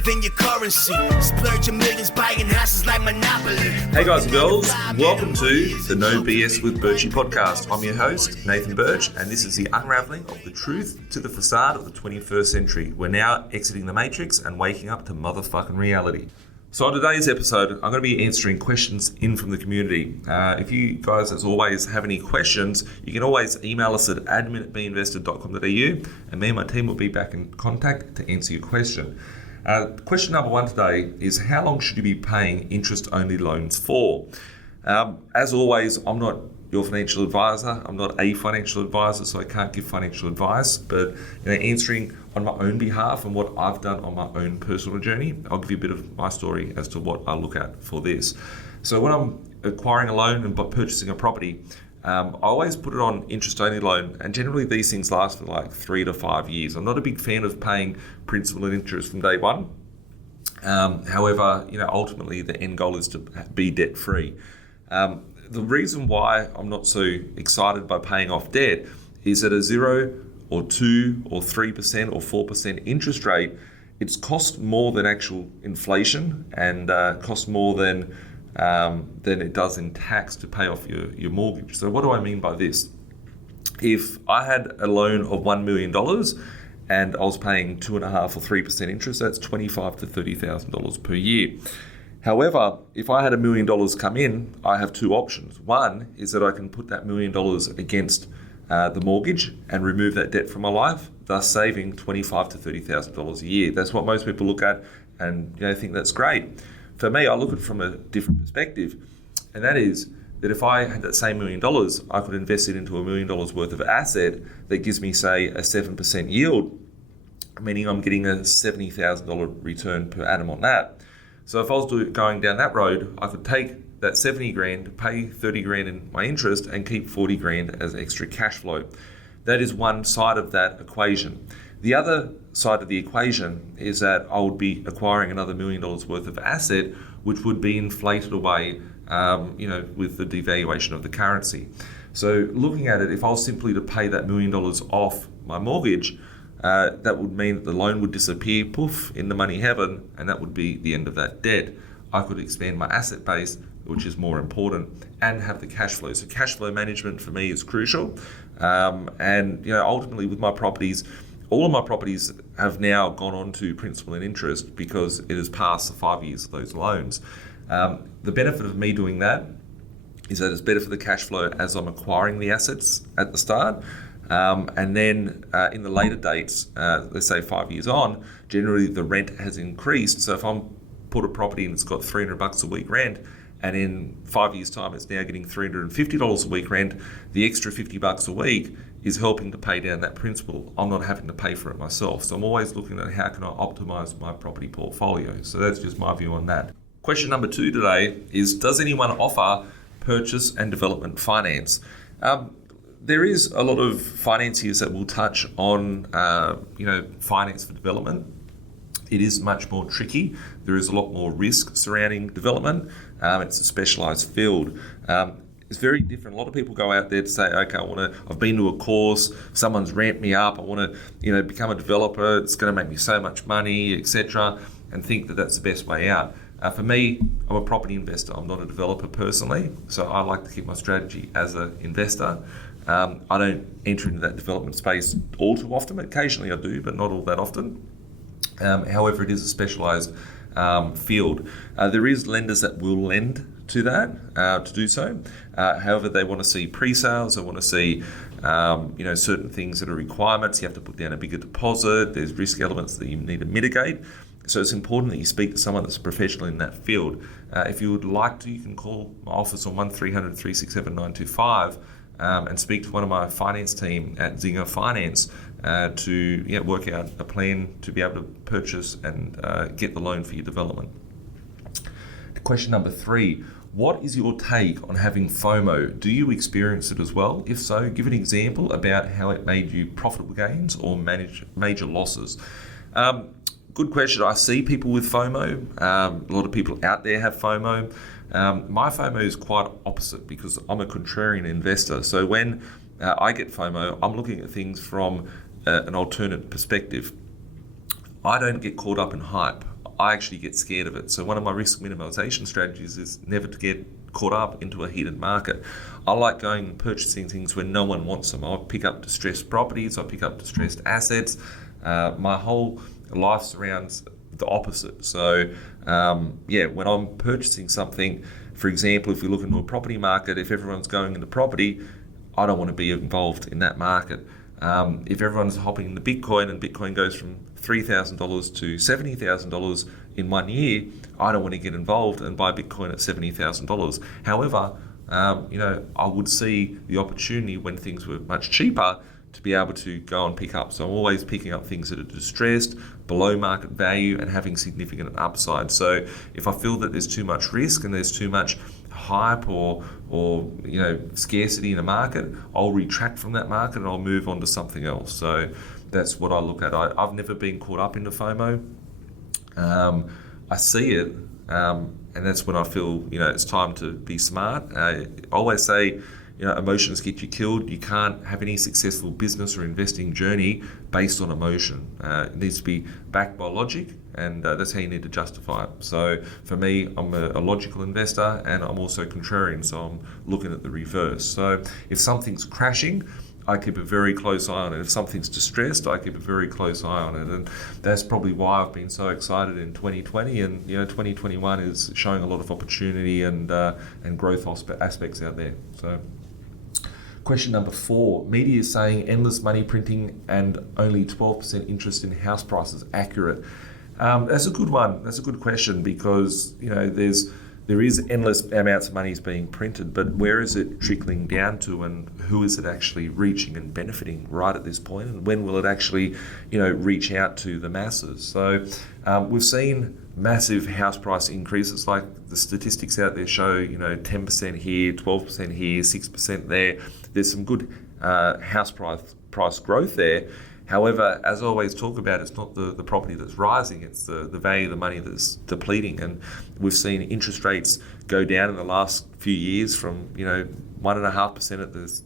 reserve in your currency. Splurging millions buying houses like Monopoly. Hey guys and girls, welcome to the No BS with Birch podcast. I'm your host, Nathan Birch, and this is the unraveling of the truth to the facade of the 21st century. We're now exiting the matrix and waking up to motherfucking reality. So on today's episode, I'm going to be answering questions in from the community. If you guys, as always, have any questions, you can always email us at admin@B.Invested.com.au, and me and my team will be back in contact to answer your question. Question number one today is, how long should you be paying interest-only loans for? As always, I'm not your financial advisor. I'm not a financial advisor, so I can't give financial advice. But answering on my own behalf and what I've done on my own personal journey, I'll give you a bit of my story as to what I look at for this. So when I'm acquiring a loan and purchasing a property, I always put it on interest-only loan, and generally these things last for like 3 to 5 years. I'm not a big fan of paying principal and interest from day one. However, ultimately the end goal is to be debt-free. The reason why I'm not so excited by paying off debt is that a 0 or 2 or 3% or 4% interest rate, it's cost more than actual inflation and cost more than it does in tax to pay off your mortgage. So what do I mean by this? If I had a loan of $1 million and I was paying 2.5 or 3% interest, that's $25,000 to $30,000 per year. However, if I had $1 million come in, I have two options. One is that I can put that $1 million against the mortgage and remove that debt from my life, thus saving $25,000 to $30,000 a year. That's what most people look at and think that's great. For me, I look at it from a different perspective, and that is that if I had that same $1 million, I could invest it into $1 million worth of asset that gives me, say, a 7% yield, meaning I'm getting a $70,000 return per annum on that. So if I was going down that road, I could take that 70 grand, pay 30 grand in my interest, and keep 40 grand as extra cash flow. That is one side of that equation. The other side of the equation is that I would be acquiring another $1 million worth of asset, which would be inflated away, with the devaluation of the currency. So looking at it, if I was simply to pay that $1 million off my mortgage, that would mean that the loan would disappear, poof, in the money heaven, and that would be the end of that debt. I could expand my asset base, which is more important, and have the cash flow. So cash flow management for me is crucial. Ultimately with my properties, all of my properties have now gone on to principal and interest because it has passed the 5 years of those loans. The benefit of me doing that is that it's better for the cash flow as I'm acquiring the assets at the start. And then in the later dates, let's say 5 years on, generally the rent has increased. So if I'm put a property and it's got $300 a week rent, and in 5 years' time it's now getting $350 a week rent, the extra $50 a week is helping to pay down that principal. I'm not having to pay for it myself. So I'm always looking at how can I optimize my property portfolio. So that's just my view on that. Question number 2 today is, does anyone offer purchase and development finance? There is a lot of financiers that will touch on, finance for development. It is much more tricky. There is a lot more risk surrounding development. It's a specialised field. It's very different. A lot of people go out there to say, okay, I've been to a course, someone's ramped me up, I want to, become a developer, it's going to make me so much money, etc., and think that that's the best way out. For me, I'm a property investor. I'm not a developer personally, so I like to keep my strategy as an investor. I don't enter into that development space all too often. Occasionally I do, but not all that often. However, it is a specialised field. There is lenders that will lend to that, to do so. However, they want to see pre-sales, they want to see certain things that are requirements. You have to put down a bigger deposit. There's risk elements that you need to mitigate. So it's important that you speak to someone that's a professional in that field. If you would like to, you can call my office on 1300 367 925 and speak to one of my finance team at Zinger Finance to work out a plan to be able to purchase and get the loan for your development. Question number 3, what is your take on having FOMO? Do you experience it as well? If so, give an example about how it made you profitable gains or major losses. Good question. I see people with FOMO. A lot of people out there have FOMO. My FOMO is quite opposite because I'm a contrarian investor. So when I get FOMO, I'm looking at things from an alternate perspective. I don't get caught up in hype. I actually get scared of it. So one of my risk minimization strategies is never to get caught up into a heated market. I like going and purchasing things when no one wants them. I pick up distressed properties, I pick up distressed assets. My whole life surrounds the opposite. So when I'm purchasing something, for example, if we look into a property market, if everyone's going into property, I don't want to be involved in that market. If everyone's hopping into Bitcoin and Bitcoin goes from $3,000 to $70,000 in 1 year, I don't want to get involved and buy Bitcoin at $70,000. However, I would see the opportunity when things were much cheaper to be able to go and pick up. So I'm always picking up things that are distressed, below market value, and having significant upside. So if I feel that there's too much risk and there's too much hype or scarcity in a market, I'll retract from that market and I'll move on to something else. So that's what I look at. I've never been caught up into FOMO. I see it, and that's when I feel it's time to be smart. I always say, emotions get you killed. You can't have any successful business or investing journey based on emotion. It needs to be backed by logic, and that's how you need to justify it. So for me, I'm a logical investor, and I'm also contrarian, so I'm looking at the reverse. So if something's crashing, I keep a very close eye on it. If something's distressed, I keep a very close eye on it. And that's probably why I've been so excited in 2020. And 2021 is showing a lot of opportunity and growth aspects out there. So question number 4, media is saying endless money printing and only 12% interest in house prices. Accurate? That's a good one. That's a good question, because there is endless amounts of money being printed, but where is it trickling down to, and who is it actually reaching and benefiting right at this point, and when will it actually reach out to the masses? So we've seen massive house price increases. Like the statistics out there show 10% here, 12% here, 6% there. There's some good house price growth there. However, as I always talk about, it's not the property that's rising, it's the value of the money that's depleting. And we've seen interest rates go down in the last few years from 1.5%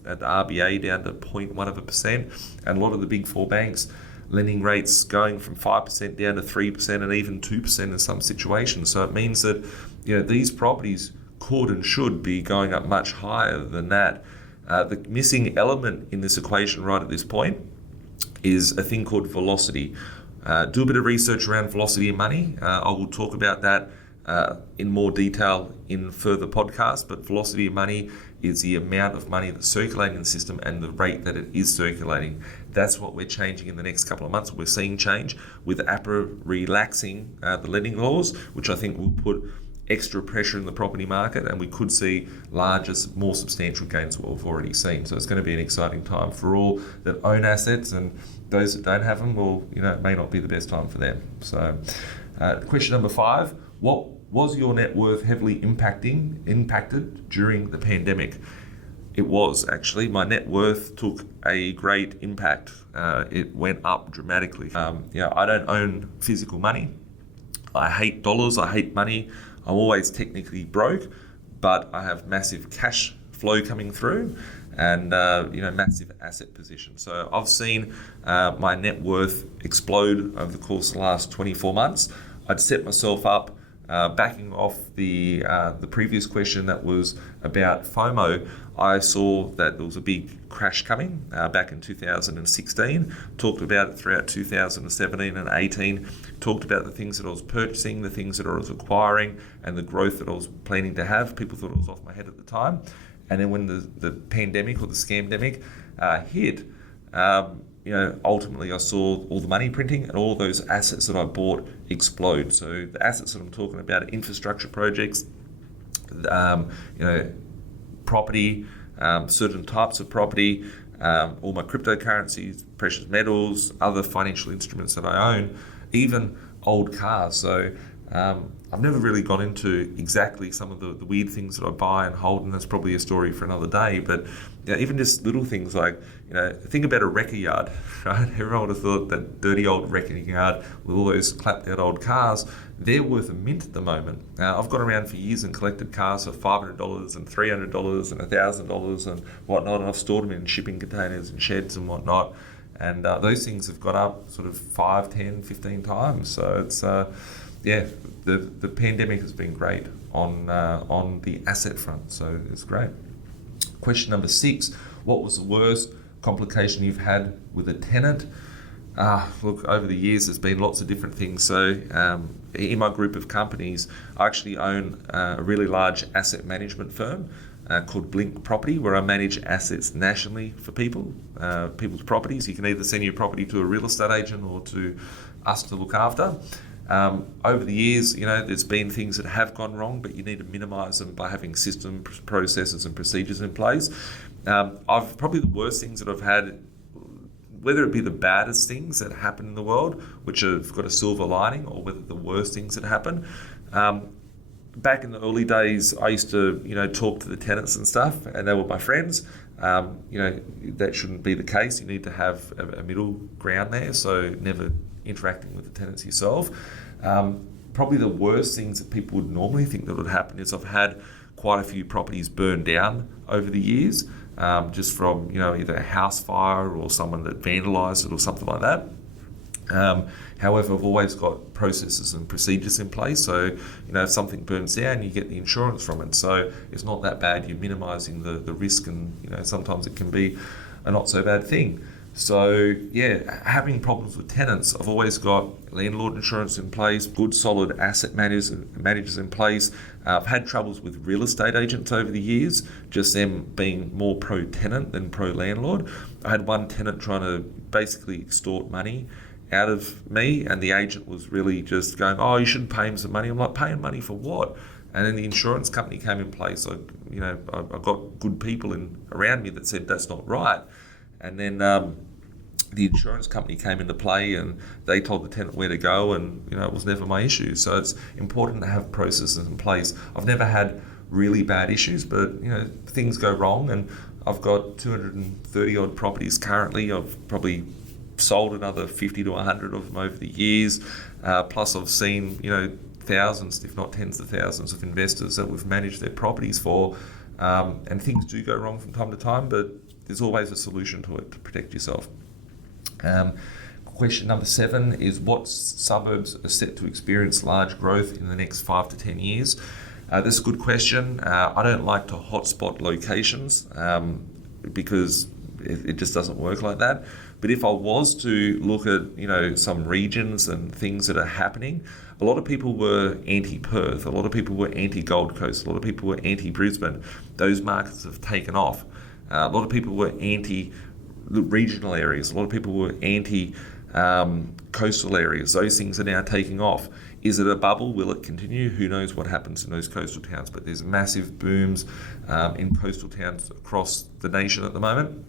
at the RBA down to 0.1%, and a lot of the big 4 banks lending rates going from 5% down to 3% and even 2% in some situations. So it means that these properties could and should be going up much higher than that. The missing element in this equation right at this point is a thing called velocity. Do a bit of research around velocity of money. I will talk about that in more detail in further podcasts, but velocity of money is the amount of money that's circulating in the system and the rate that it is circulating. That's what we're changing in the next couple of months. We're seeing change with APRA relaxing the lending laws, which I think will put extra pressure in the property market, and we could see larger, more substantial gains than what we've already seen. So it's going to be an exciting time for all that own assets, and those that don't have them, it may not be the best time for them. So question number 5, what was your net worth heavily impacted during the pandemic? It was actually. My net worth took a great impact. It went up dramatically. I don't own physical money. I hate dollars. I hate money. I'm always technically broke, but I have massive cash flow coming through and massive asset position. So I've seen my net worth explode over the course of the last 24 months. I'd set myself up, backing off the previous question that was about FOMO. I saw that there was a big crash coming back in 2016, talked about it throughout 2017 and 18, talked about the things that I was purchasing, the things that I was acquiring, and the growth that I was planning to have. People thought it was off my head at the time. And then when the pandemic or the scamdemic hit, ultimately I saw all the money printing and all those assets that I bought explode. So the assets that I'm talking about are infrastructure projects, property, certain types of property, all my cryptocurrencies, precious metals, other financial instruments that I own, even old cars. So I've never really gone into exactly some of the weird things that I buy and hold, and that's probably a story for another day. But even just little things like, think about a wrecker yard, right? Everyone would have thought that dirty old wrecking yard with all those clapped out old cars, they're worth a mint at the moment. I've gone around for years and collected cars for $500 and $300 and $1,000 and whatnot, and I've stored them in shipping containers and sheds and whatnot. And those things have gone up sort of 5, 10, 15 times. So the pandemic has been great on the asset front, so it's great. Question number 6, what was the worst complication you've had with a tenant? Look, over the years there's been lots of different things. So in my group of companies, I actually own a really large asset management firm called Blink Property, where I manage assets nationally for people's properties. You can either send your property to a real estate agent or to us to look after. Over the years, there's been things that have gone wrong, but you need to minimise them by having systems, processes and procedures in place. I've probably the worst things that I've had, whether it be the baddest things that happen in the world, which have got a silver lining, or whether the worst things that happen. Back in the early days, I used to, talk to the tenants and stuff, and they were my friends. That shouldn't be the case. You need to have a middle ground there, so never interacting with the tenants yourself. Probably the worst things that people would normally think that would happen is I've had quite a few properties burned down over the years, just from either a house fire or someone that vandalised it or something like that. However, I've always got processes and procedures in place, so if something burns down, you get the insurance from it, so it's not that bad. You're minimising the risk, and sometimes it can be a not so bad thing. So having problems with tenants, I've always got landlord insurance in place, good solid asset managers in place. I've had troubles with real estate agents over the years, just them being more pro-tenant than pro-landlord. I had one tenant trying to basically extort money out of me, and the agent was really just going, "Oh, you shouldn't pay him some money." I'm like, "Paying money for what?" And then the insurance company came in place. I got good people around me that said that's not right. And then the insurance company came into play, and they told the tenant where to go, and it was never my issue. So it's important to have processes in place. I've never had really bad issues, but things go wrong, and I've got 230 odd properties currently. I've probably sold another 50 to 100 of them over the years. Plus I've seen thousands, if not tens of thousands of investors that we've managed their properties for, and things do go wrong from time to time, but there's always a solution to it to protect yourself. Question number 7 is, what suburbs are set to experience large growth in the next 5 to 10 years? This is a good question. I don't like to hotspot locations because it just doesn't work like that. But if I was to look at some regions and things that are happening, a lot of people were anti-Perth, a lot of people were anti-Gold Coast, a lot of people were anti-Brisbane. Those markets have taken off. A lot of people were anti-regional areas. A lot of people were anti-coastal areas. Those things are now taking off. Is it a bubble? Will it continue? Who knows what happens in those coastal towns? But there's massive booms in coastal towns across the nation at the moment.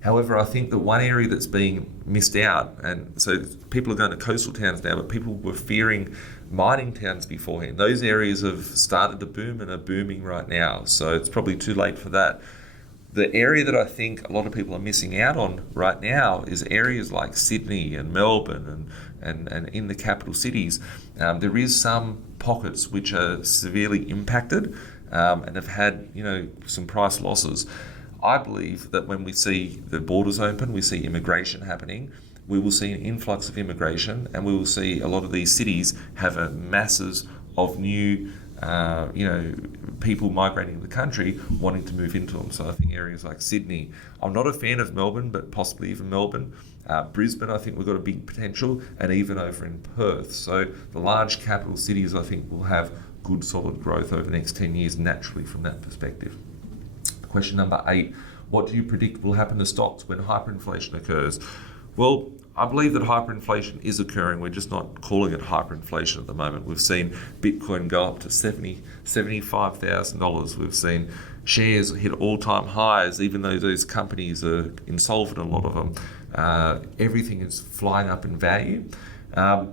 However, I think the one area that's being missed out, and so people are going to coastal towns now, but people were fearing mining towns beforehand. Those areas have started to boom and are booming right now, so it's probably too late for that. The area that I think a lot of people are missing out on right now is areas like Sydney and Melbourne and in the capital cities. There is some pockets which are severely impacted and have had some price losses. I believe that when we see the borders open, we see immigration happening, we will see an influx of immigration, and we will see a lot of these cities have a masses of new people migrating to the country wanting to move into them. So I think areas like Sydney, I'm not a fan of Melbourne, but possibly even Melbourne. Brisbane, I think we've got a big potential, and even over in Perth. So the large capital cities, I think, will have good solid growth over the next 10 years naturally from that perspective. Question number 8, what do you predict will happen to stocks when hyperinflation occurs? Well, I believe that hyperinflation is occurring. We're just not calling it hyperinflation at the moment. We've seen Bitcoin go up to $75,000. We've seen shares hit all-time highs, even though those companies are insolvent, a lot of them. Everything is flying up in value. I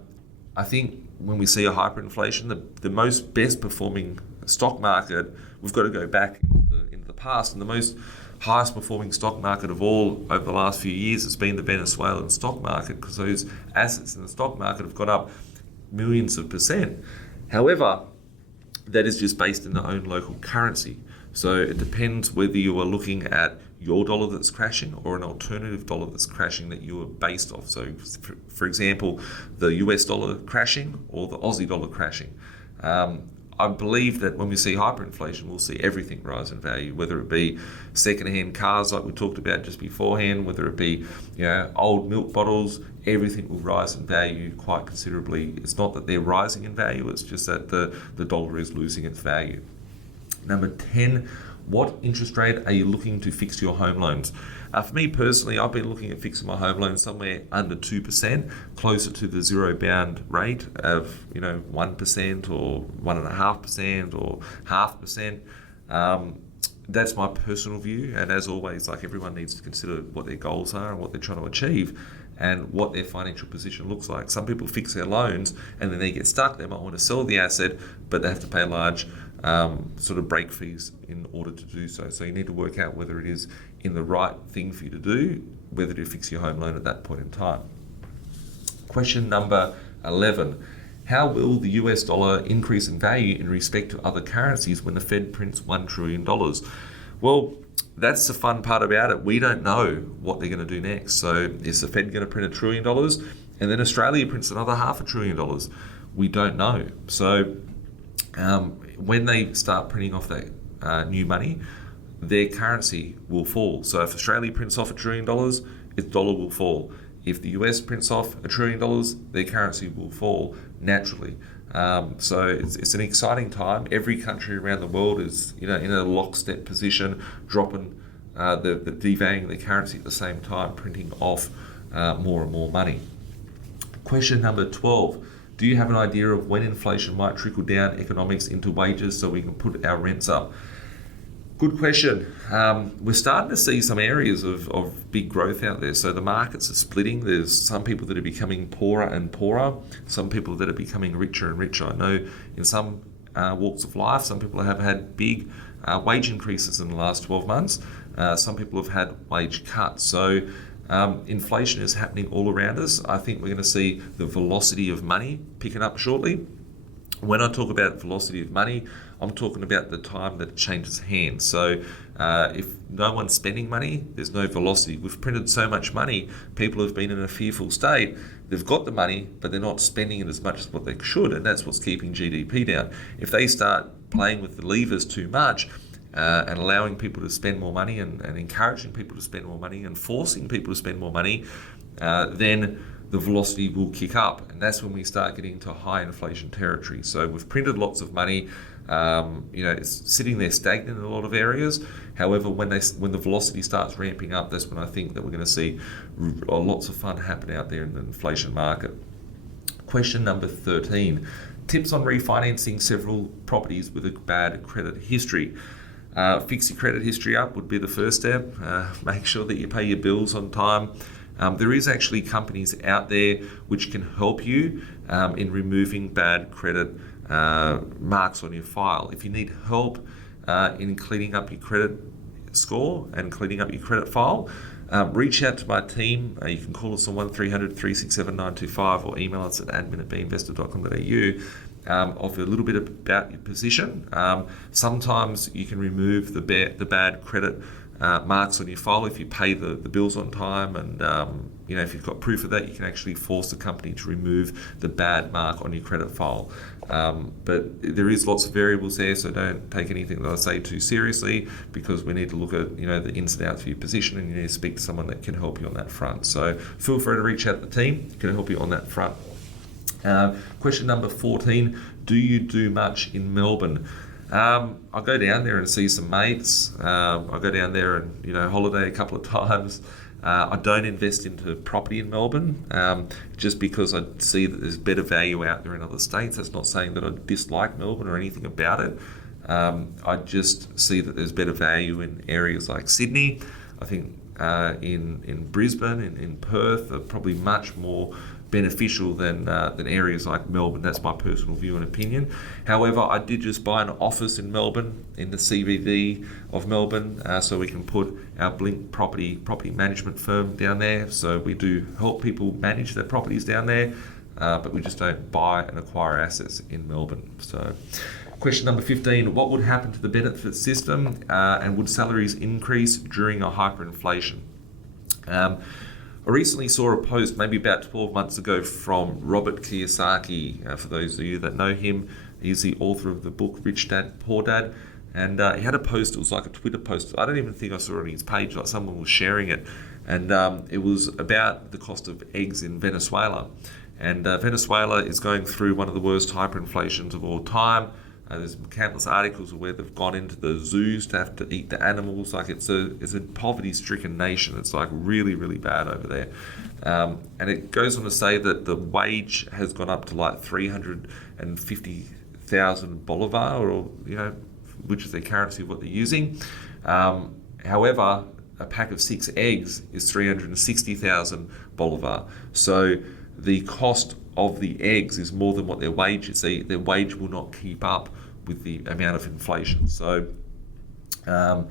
think when we see a hyperinflation, the most best performing stock market, we've got to go back into the past, and the most highest performing stock market of all over the last few years has been the Venezuelan stock market, because those assets in the stock market have gone up millions of percent. However, that is just based in their own local currency. So it depends whether you are looking at your dollar that's crashing or an alternative dollar that's crashing that you are based off. So, for example, the US dollar crashing or the Aussie dollar crashing. I believe that when we see hyperinflation, we'll see everything rise in value, whether it be second-hand cars like we talked about just beforehand, whether it be old milk bottles, everything will rise in value quite considerably. It's not that they're rising in value, it's just that the dollar is losing its value. Number 10, what interest rate are you looking to fix your home loans? For me personally, I've been looking at fixing my home loan somewhere under 2%, closer to the zero bound rate of 1% or 1.5% or 0.5%. That's my personal view, and as always, like everyone needs to consider what their goals are and what they're trying to achieve and what their financial position looks like. Some people fix their loans and then they get stuck. They might want to sell the asset, but they have to pay large sort of break fees in order to do so. So you need to work out whether it is in the right thing for you to do, whether to fix your home loan at that point in time. Question number 11. How will the US dollar increase in value in respect to other currencies when the Fed prints $1 trillion? Well, that's the fun part about it. We don't know what they're going to do next. So is the Fed going to print $1 trillion and then Australia prints another $500 billion? We don't know. So when they start printing off that new money, their currency will fall. So if Australia prints off $1 trillion, its dollar will fall. If the US prints off $1 trillion, their currency will fall naturally. So it's an exciting time. Every country around the world is in a lockstep position, dropping the devaluing their currency at the same time, printing off more and more money. Question number 12. Do you have an idea of when inflation might trickle down economics into wages so we can put our rents up? Good question. We're starting to see some areas of big growth out there. So the markets are splitting. There's some people that are becoming poorer and poorer, some people that are becoming richer and richer. I know in some walks of life, some people have had big wage increases in the last 12 months. Some people have had wage cuts. So inflation is happening all around us. I think we're going to see the velocity of money picking up shortly. When I talk about velocity of money, I'm talking about the time that it changes hands. So if no one's spending money, there's no velocity. We've printed so much money, people have been in a fearful state. They've got the money, but they're not spending it as much as what they should, and that's what's keeping GDP down. If they start playing with the levers too much, and allowing people to spend more money and encouraging people to spend more money and forcing people to spend more money, then the velocity will kick up, and that's when we start getting into high inflation territory. So we've printed lots of money, it's sitting there stagnant in a lot of areas. However, when the velocity starts ramping up, that's when I think that we're going to see lots of fun happen out there in the inflation market. Question number 13. Tips on refinancing several properties with a bad credit history. Fix your credit history up would be the first step. Make sure that you pay your bills on time. There is actually companies out there which can help you in removing bad credit marks on your file. If you need help in cleaning up your credit score and cleaning up your credit file, reach out to my team. You can call us on 1300 367 925 or email us at admin@B.Invested.com.au. Of a little bit about your position. Sometimes you can remove the bad credit marks on your file if you pay the bills on time, and if you've got proof of that, you can actually force the company to remove the bad mark on your credit file. But there is lots of variables there, so don't take anything that I say too seriously, because we need to look at the ins and outs of your position, and you need to speak to someone that can help you on that front. So feel free to reach out to the team, can help you on that front. Question number 14, do you do much in Melbourne? I go down there and see some mates. I go down there and holiday a couple of times. I don't invest into property in Melbourne just because I see that there's better value out there in other states. That's not saying that I dislike Melbourne or anything about it. I just see that there's better value in areas like Sydney. I think in Brisbane, in Perth, are probably much more beneficial than areas like Melbourne. That's my personal view and opinion. However, I did just buy an office in Melbourne, in the CBD of Melbourne, so we can put our Blink property management firm down there. So we do help people manage their properties down there, but we just don't buy and acquire assets in Melbourne. So Question number 15, what would happen to the benefit system and would salaries increase during a hyperinflation? I recently saw a post maybe about 12 months ago from Robert Kiyosaki. For those of you that know him, he's the author of the book Rich Dad, Poor Dad. And he had a post, it was like a Twitter post. I don't even think I saw it on his page, like someone was sharing it. And it was about the cost of eggs in Venezuela. And Venezuela is going through one of the worst hyperinflations of all time. There's countless articles where they've gone into the zoos to have to eat the animals. Like it's a poverty-stricken nation. It's like really, really bad over there. And it goes on to say that the wage has gone up to like 350,000 bolivar, or which is their currency, what they're using. However, a pack of 6 eggs is 360,000 bolivar. So the cost of the eggs is more than what their wage is. Their wage will not keep up with the amount of inflation. So I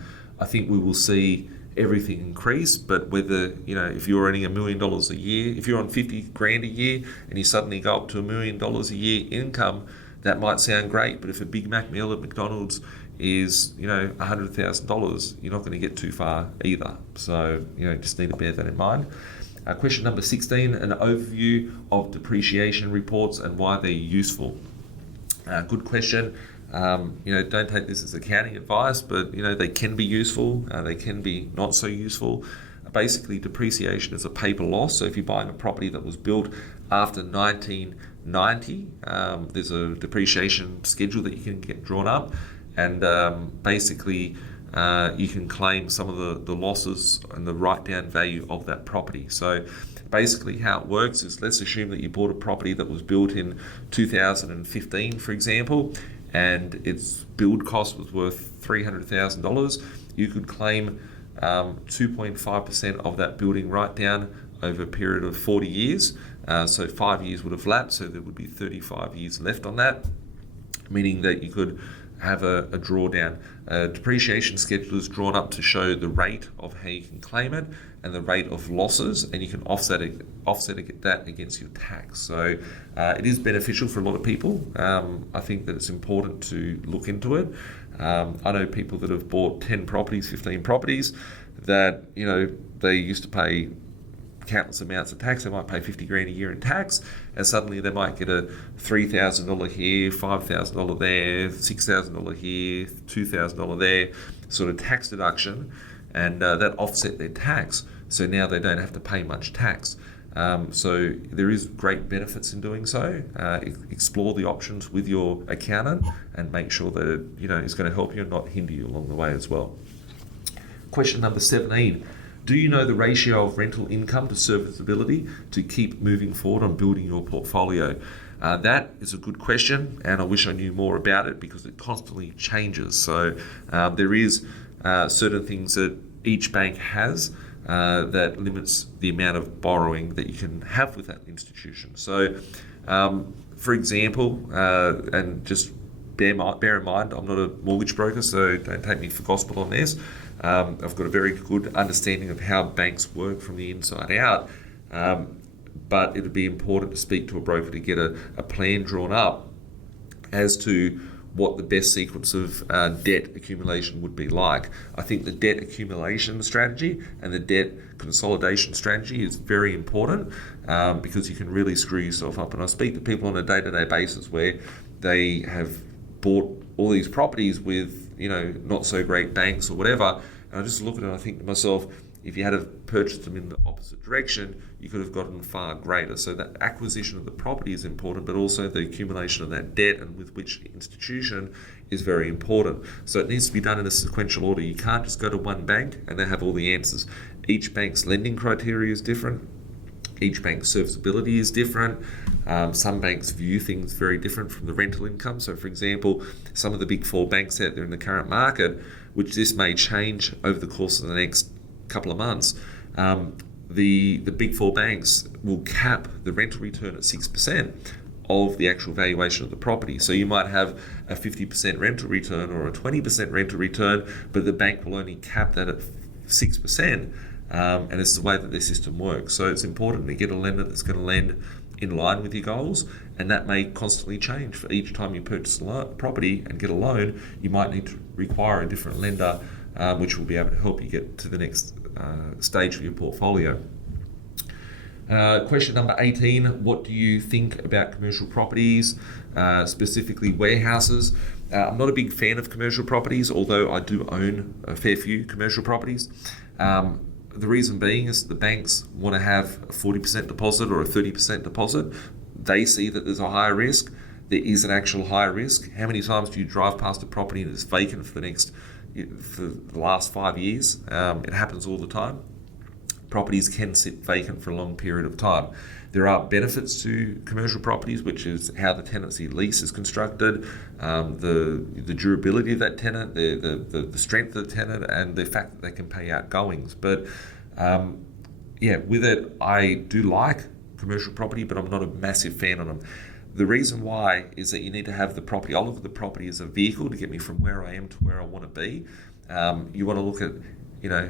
think we will see everything increase, but whether, if you're earning $1 million a year, if you're on 50 grand a year and you suddenly go up to $1 million a year income, that might sound great, but if a Big Mac meal at McDonald's is, $100,000, you're not going to get too far either. So, just need to bear that in mind. Question number 16, an overview of depreciation reports and why they're useful. Good question. Don't take this as accounting advice, but, they can be useful. They can be not so useful. Basically, depreciation is a paper loss. So if you're buying a property that was built after 1990, there's a depreciation schedule that you can get drawn up. And basically, you can claim some of the losses and the write-down value of that property. So basically how it works is, let's assume that you bought a property that was built in 2015, for example, and its build cost was worth $300,000. You could claim 2.5% of that building write-down over a period of 40 years. So 5 years would have lapsed, so there would be 35 years left on that, meaning that you could have a drawdown. Depreciation schedule is drawn up to show the rate of how you can claim it and the rate of losses, and you can offset that against your tax. So it is beneficial for a lot of people. I think that it's important to look into it. I know people that have bought 10 properties, 15 properties, that they used to pay countless amounts of tax. They might pay 50 grand a year in tax, and suddenly they might get a $3,000 here, $5,000 there, $6,000 here, $2,000 there, sort of tax deduction, and that offset their tax. So now they don't have to pay much tax. So there is great benefits in doing so. Explore the options with your accountant and make sure that it's going to help you and not hinder you along the way as well. Question number 17. Do you know the ratio of rental income to serviceability to keep moving forward on building your portfolio? That is a good question, and I wish I knew more about it because it constantly changes. So there is certain things that each bank has that limits the amount of borrowing that you can have with that institution. So, for example, and just bear in mind, I'm not a mortgage broker, so don't take me for gospel on this. I've got a very good understanding of how banks work from the inside out, but it would be important to speak to a broker to get a plan drawn up as to what the best sequence of debt accumulation would be like. I think the debt accumulation strategy and the debt consolidation strategy is very important because you can really screw yourself up. And I speak to people on a day-to-day basis where they have bought all these properties with not so great banks or whatever, and I just look at it and I think to myself, if you had have purchased them in the opposite direction, you could have gotten far greater. So that acquisition of the property is important, but also the accumulation of that debt and with which institution is very important. So it needs to be done in a sequential order. You can't just go to one bank and they have all the answers. Each bank's lending criteria is different. Each bank's serviceability is different. Some banks view things very different from the rental income. So, for example, some of the big 4 banks out there in the current market, which this may change over the course of the next couple of months, the big 4 banks will cap the rental return at 6% of the actual valuation of the property. So you might have a 50% rental return or a 20% rental return, but the bank will only cap that at 6%. And it's the way that their system works. So it's important to get a lender that's going to lend in line with your goals, and that may constantly change. For each time you purchase a property and get a loan, you might need to require a different lender, which will be able to help you get to the next stage for your portfolio. Question number 18, what do you think about commercial properties, specifically warehouses? I'm not a big fan of commercial properties, although I do own a fair few commercial properties. The reason being is the banks want to have a 40% deposit or a 30% deposit. They see that there's a higher risk. There is an actual higher risk. How many times do you drive past a property and it's vacant for the last 5 years? It happens all the time. Properties can sit vacant for a long period of time. There are benefits to commercial properties, which is how the tenancy lease is constructed, the durability of that tenant, the strength of the tenant, and the fact that they can pay outgoings. But with it, I do like commercial property, but I'm not a massive fan of them. The reason why is that you need to have the property. I look at the property as a vehicle to get me from where I am to where I want to be. You want to look at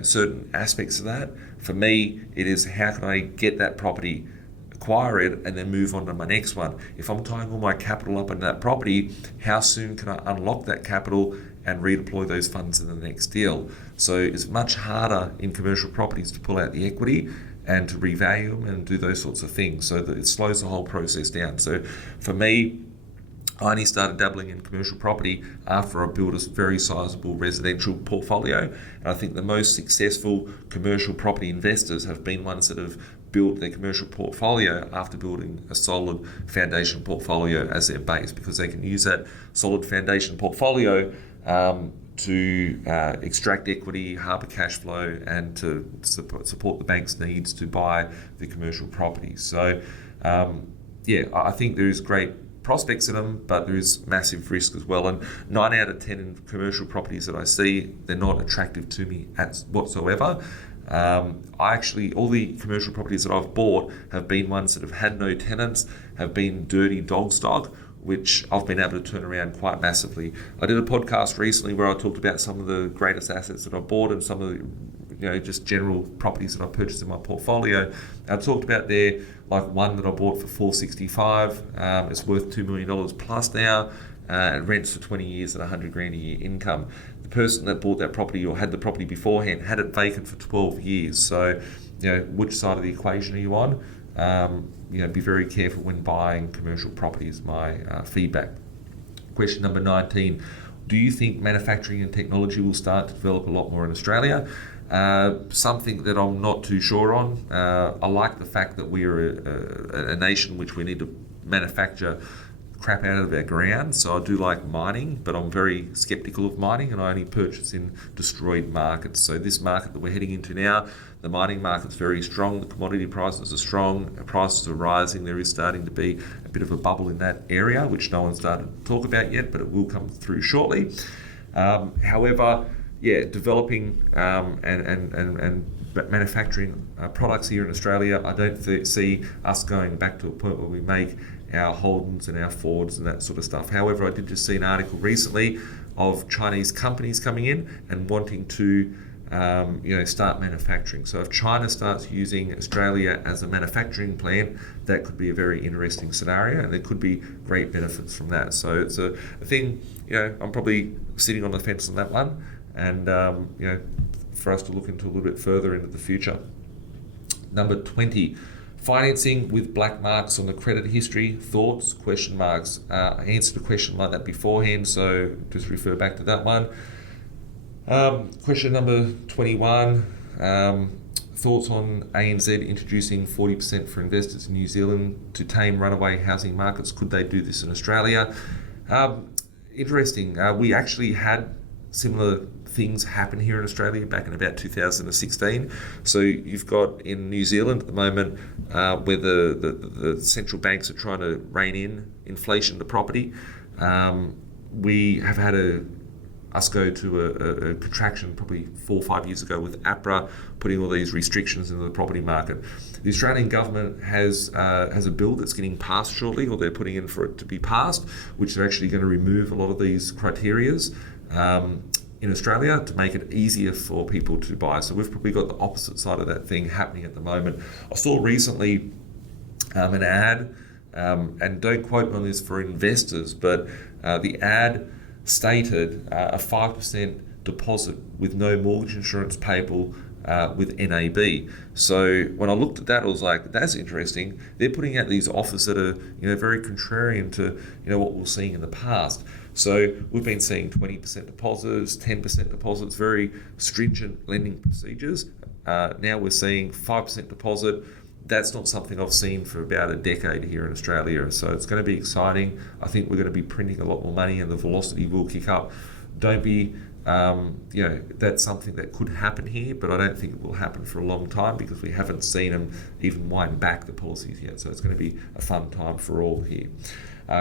certain aspects of that. For me, it is how can I get that property, acquire it, and then move on to my next one. If I'm tying all my capital up in that property, how soon can I unlock that capital and redeploy those funds in the next deal? So it's much harder in commercial properties to pull out the equity and to revalue them and do those sorts of things, so that it slows the whole process down. So for me, I only started dabbling in commercial property after I built a very sizable residential portfolio. And I think the most successful commercial property investors have been ones that have built their commercial portfolio after building a solid foundation portfolio as their base, because they can use that solid foundation portfolio to extract equity, harbour cash flow, and to support the bank's needs to buy the commercial properties. So I think there is great prospects in them, but there is massive risk as well. And 9 out of 10 in commercial properties that I see, they're not attractive to me whatsoever. All the commercial properties that I've bought have been ones that have had no tenants, have been dirty dog stock, which I've been able to turn around quite massively. I did a podcast recently where I talked about some of the greatest assets that I bought and some of the just general properties that I purchased in my portfolio. I talked about there, like one that I bought for $465. It's worth $2 million plus now. It rents for 20 years at $100,000 a year income. The person that bought that property or had the property beforehand had it vacant for 12 years. So, which side of the equation are you on? Be very careful when buying commercial properties, my feedback. Question number 19. Do you think manufacturing and technology will start to develop a lot more in Australia? Something that I'm not too sure on. I like the fact that we're a nation which we need to manufacture crap out of our ground. So I do like mining, but I'm very skeptical of mining, and I only purchase in destroyed markets. So this market that we're heading into now, the mining market's very strong. The commodity prices are strong. Prices are rising. There is starting to be a bit of a bubble in that area, which no one's started to talk about yet, but it will come through shortly. However, developing and manufacturing products here in Australia, I don't see us going back to a point where we make our Holdens and our Fords and that sort of stuff. However, I did just see an article recently of Chinese companies coming in and wanting to start manufacturing. So if China starts using Australia as a manufacturing plant, that could be a very interesting scenario, and there could be great benefits from that. So it's a thing, I'm probably sitting on the fence on that one, and for us to look into a little bit further into the future. Number 20, financing with black marks on the credit history, thoughts, question marks. I answered a question like that beforehand, so just refer back to that one. Question number 21, thoughts on ANZ introducing 40% for investors in New Zealand to tame runaway housing markets. Could they do this in Australia? Interesting. We actually had similar things happen here in Australia back in about 2016. So you've got in New Zealand at the moment where the central banks are trying to rein in inflation to property. We have had us go to a contraction probably 4 or 5 years ago with APRA putting all these restrictions into the property market. The Australian government has a bill that's getting passed shortly, or they're putting in for it to be passed, which they're actually going to remove a lot of these criterias in Australia to make it easier for people to buy. So we've probably got the opposite side of that thing happening at the moment. I saw recently an ad and don't quote me on this for investors, but the ad stated a 5% deposit with no mortgage insurance payable with NAB. So when I looked at that, I was like, that's interesting. They're putting out these offers that are, very contrarian to, what we're seeing in the past. So we've been seeing 20% deposits, 10% deposits, very stringent lending procedures. Now we're seeing 5% deposit. That's not something I've seen for about a decade here in Australia. So it's going to be exciting. I think we're going to be printing a lot more money and the velocity will kick up. Don't be, that's something that could happen here, but I don't think it will happen for a long time because we haven't seen them even wind back the policies yet. So it's going to be a fun time for all here.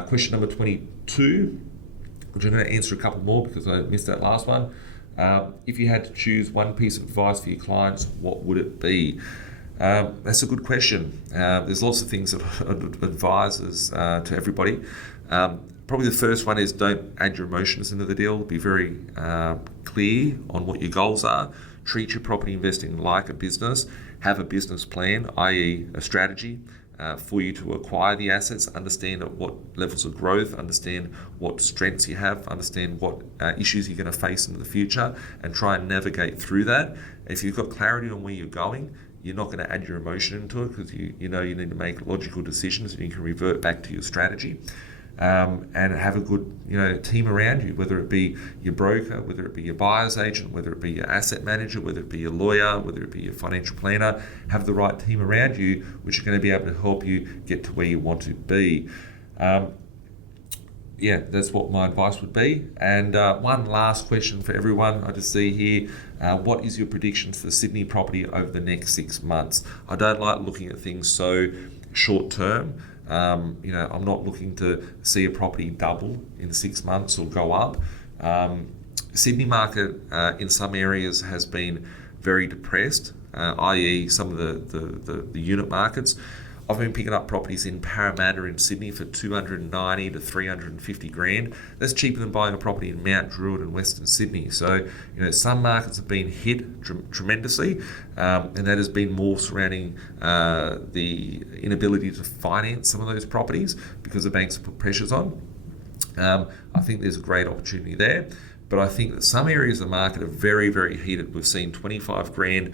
Question number 22, which I'm going to answer a couple more because I missed that last one. If you had to choose one piece of advice for your clients, what would it be? That's a good question. There's lots of things that advises to everybody. Probably the first one is don't add your emotions into the deal. Be very clear on what your goals are. Treat your property investing like a business. Have a business plan, i.e. a strategy for you to acquire the assets. Understand at what levels of growth, understand what strengths you have, understand what issues you're going to face in the future, and try and navigate through that. If you've got clarity on where you're going, you're not going to add your emotion into it because you know you need to make logical decisions and you can revert back to your strategy. And have a good team around you, whether it be your broker, whether it be your buyer's agent, whether it be your asset manager, whether it be your lawyer, whether it be your financial planner. Have the right team around you which are going to be able to help you get to where you want to be. That's what my advice would be. And one last question for everyone. I just see here, what is your predictions for Sydney property over the next 6 months? I don't like looking at things so short term. I'm not looking to see a property double in 6 months or go up. Sydney market in some areas has been very depressed, i.e. some of the unit markets. I've been picking up properties in Parramatta in Sydney for 290 to 350 grand. That's cheaper than buying a property in Mount Druitt in Western Sydney. So, some markets have been hit tremendously, and that has been more surrounding the inability to finance some of those properties because the banks have put pressures on. I think there's a great opportunity there. But I think that some areas of the market are very, very heated. We've seen 25 grand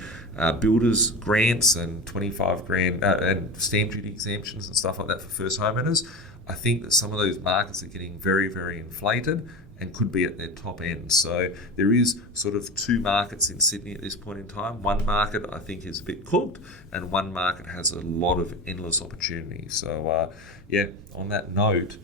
builders grants and 25 grand and stamp duty exemptions and stuff like that for first homeowners. I think that some of those markets are getting very, very inflated and could be at their top end. So there is sort of two markets in Sydney at this point in time. One market I think is a bit cooked and one market has a lot of endless opportunity. So on that note,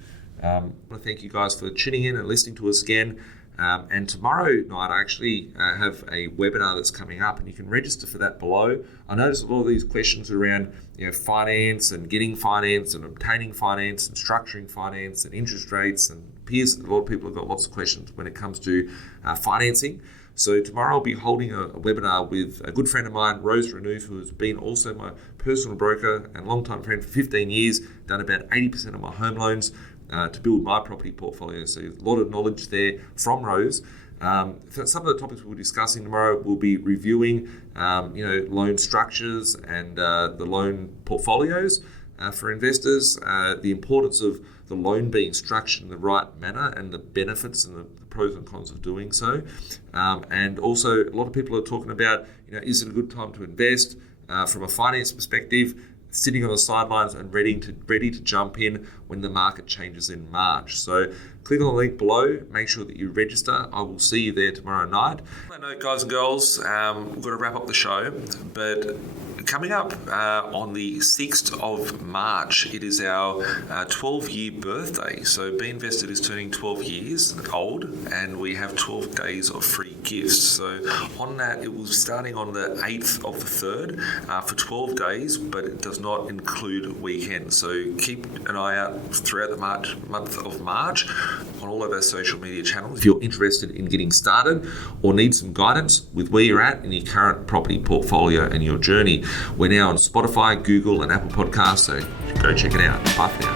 I want to thank you guys for tuning in and listening to us again. And tomorrow night I actually have a webinar that's coming up and you can register for that below. I notice a lot of these questions around finance and getting finance and obtaining finance and structuring finance and interest rates, and a lot of people have got lots of questions when it comes to financing. So tomorrow I'll be holding a webinar with a good friend of mine, Rose Renouf, who has been also my personal broker and longtime friend for 15 years, done about 80% of my home loans to build my property portfolio. So a lot of knowledge there from Rose. Some of the topics we'll be discussing tomorrow, we'll be reviewing loan structures and the loan portfolios for investors, the importance of the loan being structured in the right manner and the benefits and the pros and cons of doing so. And also a lot of people are talking about, is it a good time to invest from a finance perspective, sitting on the sidelines and ready to jump in when the market changes in March. So click on the link below, make sure that you register. I will see you there tomorrow night. On that note, guys and girls, we've got to wrap up the show, but coming up on the 6th of March, it is our 12-year birthday. So B.Invested is turning 12 years old and we have 12 days of free gifts. So on that, it will be starting on the 8th of the 3rd for 12 days, but it does not include weekends. So keep an eye out throughout the month of March on all of our social media channels. If you're interested in getting started or need some guidance with where you're at in your current property portfolio and your journey, we're now on Spotify, Google and Apple Podcasts, so go check it out. Bye for now.